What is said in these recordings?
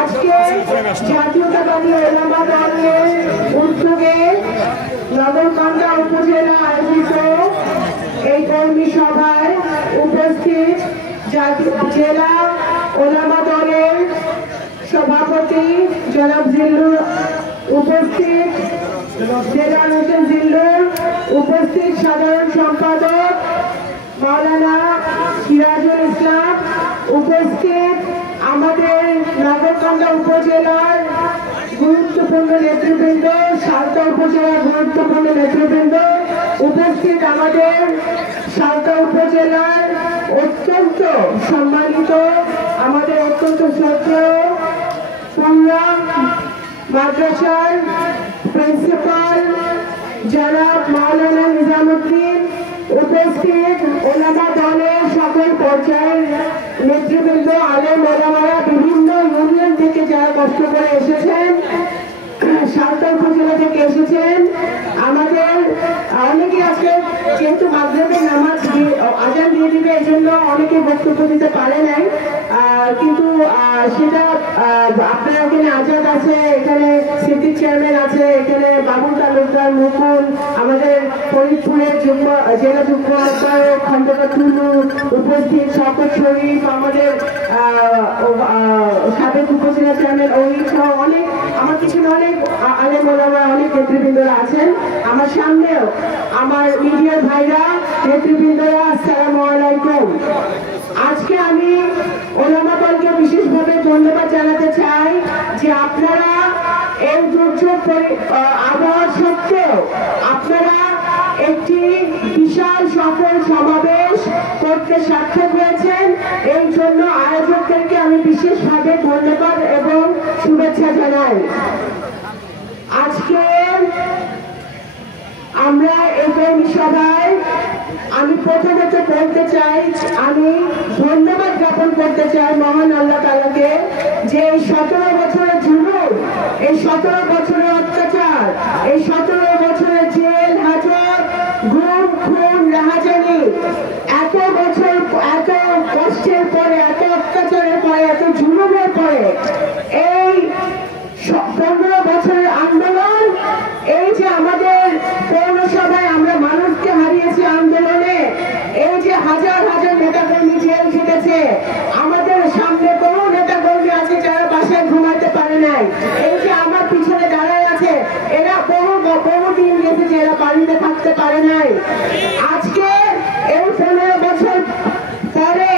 আজকে জাতীয়তাবাদী ওলামা দলের উদ্যোগে নগরকান্দা উপজেলা আয়োজিত এই কর্মী সভায় উপস্থিত জেলা ওলামা দলের সভাপতি জনাব জিল্লুর উপস্থিত, জেলার হোসেন জিল্লুর উপস্থিত, সাধারণ সম্পাদক মাওলানা সিরাজুল ইসলাম উপস্থিত, আমাদের নগরকান্দা উপজেলার গুরুত্বপূর্ণ নেতৃবৃন্দ, সালতা উপজেলার গুরুত্বপূর্ণ নেতৃবৃন্দ উপস্থিত, আমাদের সালতা উপজেলার অত্যন্ত সম্মানিত, আমাদের অত্যন্ত শ্রদ্ধেয় পুরা মাদ্রাসার প্রিন্সিপাল জনাব মাওলানা নিজামুদ্দিন উপস্থিত, ওলামা দলের সকল পর্যায়ের নেতৃবৃন্দ, আলেম ওলামারা বিভিন্ন ইউনিয়ন থেকে যারা কষ্ট করে এসেছেন, সালতা উপজেলা থেকে এসেছেন, আমাদের অনেকে আজকে যেহেতু মাগরিবের নামাজ আজান দিয়ে দিবে এই জন্য অনেকে বক্তব্য দিতে পারে নাই, কিন্তু সেটা আপনার এখানে আজাদ আছে, এখানে সিদ্দিক চেয়ারম্যান আছে, এখানে বাবুল তালুকদার, মুকুল, আমাদের ফরিদপুরের জেলা যুগ্ম আহ্বায়ক খন্দকার টুলু উপস্থিত, শওকত শরীফ, আমাদের সাবেক উপজেলা চেয়ারম্যান ওই সহ অনেক আমার পিছনে অনেক আলেম ওলামা অনেক নেতৃবৃন্দরা আছেন, আমার সামনেও আমার মিডিয়ার ভাইরা নেতৃবৃন্দরা, আসসালামু আলাইকুম। আজকে আমি ওলামা দলকে বিশেষভাবে ধন্যবাদ জানাতে চাই যে আপনারা এই দুর্যোগ আবহাওয়া সত্ত্বেও আপনারা একটি বিশাল সফল সমাবেশ করতে সার্থক হয়েছেন, এই জন্য আয়োজকদেরকে আমি বিশেষভাবে ধন্যবাদ এবং শুভেচ্ছা জানাই। আজকে আমরা এই কর্মী সভায় আমি প্রথমত বলতে চাই, আমি ধন্যবাদ জ্ঞাপন করতে চাই মহান আল্লাহ তাআলাকে যে এই 17 বছরের জুলুম, এই 17 বছরের অত্যাচার, এই 17 বছরের জেল হাজত, গুম খুন রাহাজানি, এত বছর এত কষ্টের পরে, এত অত্যাচারের পরে, এত জুলুমের পরে এই 15 বছরের আন্দোলন, এই যে আমাদের পৌরসভায় আমরা মানুষকে হারিয়েছি আন্দোলনে, এই যে হাজার হাজার নেতাকর্মী জেল খেটেছে, আমাদের সামনে কোনো নেতাকর্মী আছে যারা বাসায় ঘুমাতে পারে নাই, এই যে আমার পিছনে দাঁড়ায় আছে এরা বহু দিন গেছে যে এরা বাড়িতে থাকতে পারে নাই। আজকে এই 15 বছর পরে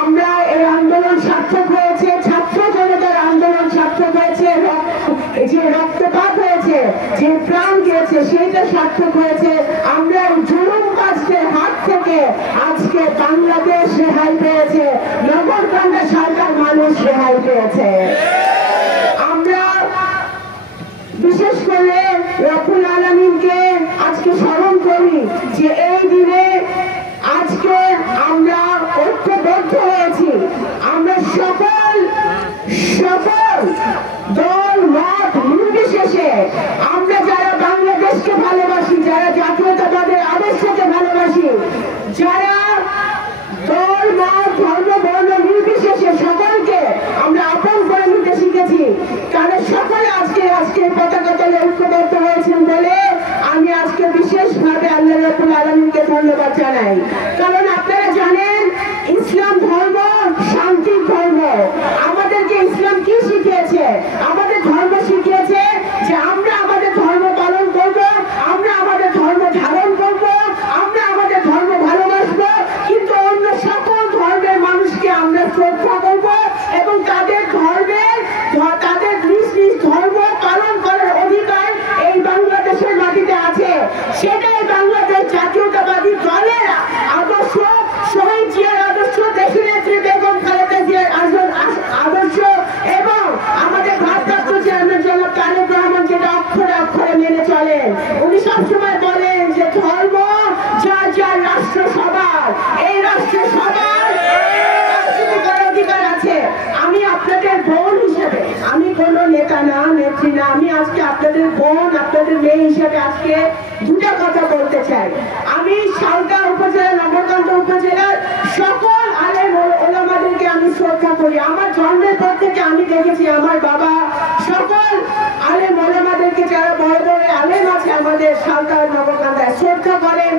আমরা এই আন্দোলন সার্থক হয়েছে, ছাত্র জনতার আন্দোলন সার্থক হয়েছে, যে রক্তপাত হয়েছে, যে প্রাণ গিয়েছে সেটা সার্থক হয়েছে। আমরা জুলুমবাজদের হাত থেকে আজকে বাংলাদেশ রেহাই পেয়েছে, নগরকান্দা সরকার মানুষ রেহাই পেয়েছে। আমরা বিশেষ করে রব্বুল আলামিনকে আজকে স্মরণ করি যে এই দিনে আজকে আমরা ঐক্যবদ্ধ হয়েছি, আমরা সকল দল মত নির্বিশেষে আমরা যারা বাংলাদেশকে ভালোবাসি, যারা জাতীয়তাবাদের আদর্শকে ভালোবাসি, যারা দল মত ধর্ম বর্ণ নির্বিশেষে সকলকে আমরা আপন করে নিতে শিখেছি, তারা সকলে আজকে পতাকা তলে ঐক্যবদ্ধ হয়েছেন বলে আমি আজকে বিশেষভাবে আল্লাহ রাব্বুল আলামিনকে ধন্যবাদ জানাই। কারণ আপনারা জানেন ইসলাম ধর্ম শান্তির ধর্ম। আমাদেরকে ইসলাম কি শিখিয়েছে? আমাদের ধর্ম শিখিয়েছে যে আমরা আমাদের ধর্ম পালন করব, আমরা আমাদের ধর্ম ধারণ করব, আমরা আমাদের ধর্ম ভালোবাসবো, কিন্তু অন্য সকল ধর্মের মানুষকে আমরা শ্রদ্ধা করব এবং তাদের নিজ নিজ ধর্ম পালন করার অধিকার এই বাংলাদেশের মাটিতে আছে। সেটাই বাংলাদেশ জাতীয়তাবাদী দলের আদর্শ, শহীদ জিয়ার আদর্শ, দেশনেত্রী বেগম খালেদা জিয়ার আদর্শ এবং আমাদের ভারপ্রাপ্ত চেয়ারম্যান জনাব তারেক রহমান যেটা অক্ষরে অক্ষরে মেনে চলেন। উনি সবসময় বলেন যে ধর্ম যার যার রাষ্ট্র সবার, এই রাষ্ট্র সবার অধিকার আছে। আমি আপনাদের বোন হিসেবে, আমি কোনো নেতা না, নেত্রী না, আমি আজকে আপনাদের বোন, আপনাদের মেয়ে হিসেবে আজকে দুটা কথা বলতে চাই। আমি সালতা উপজেলা, নগরকান্দা উপজেলার সকল আলেম ওলামাদের দেখেছি আমার বাবা সকল আলেম ওলামাদেরকে, যারা বড় বড় আলেম আছে আমাদের সাঁওতাল নবকান্দায়, শ্রদ্ধা করেন,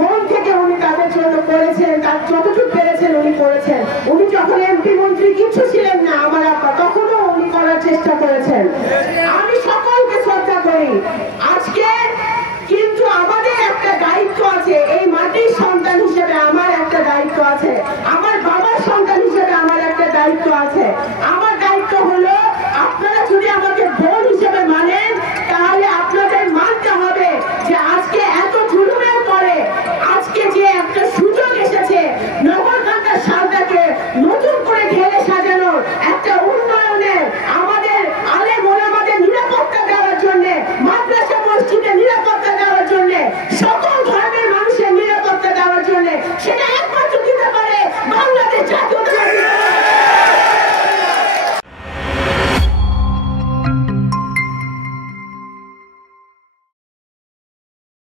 মন থেকে উনি তাদের জন্য করেছেন, তার যতটুকু পেরেছেন উনি করেছেন। উনি যখন